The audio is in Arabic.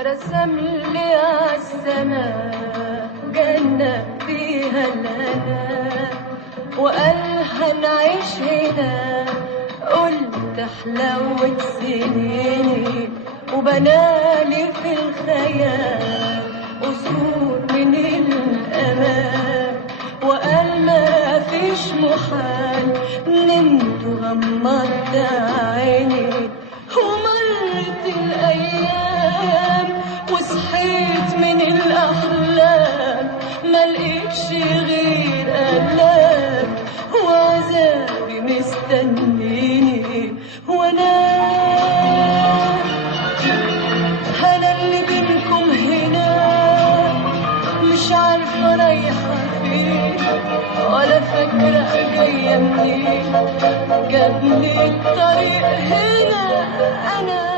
رسم لي عالسماء جنة فيها الهنا وقال هنعيش هنا. قلت حلاوة سنيني وبنالي في الخيال قصور من الأمان وقال ما فيش محال. نمت وغمضت عيني ومرت الأيام وصحيت من الأحلام ما لقيتش غير آلام وعذابي مستنيني. وانا اللي بينكم هنا مش عارفة رايحة فين ولا فاكرة جاية منين. جابني الطريق هنا أنا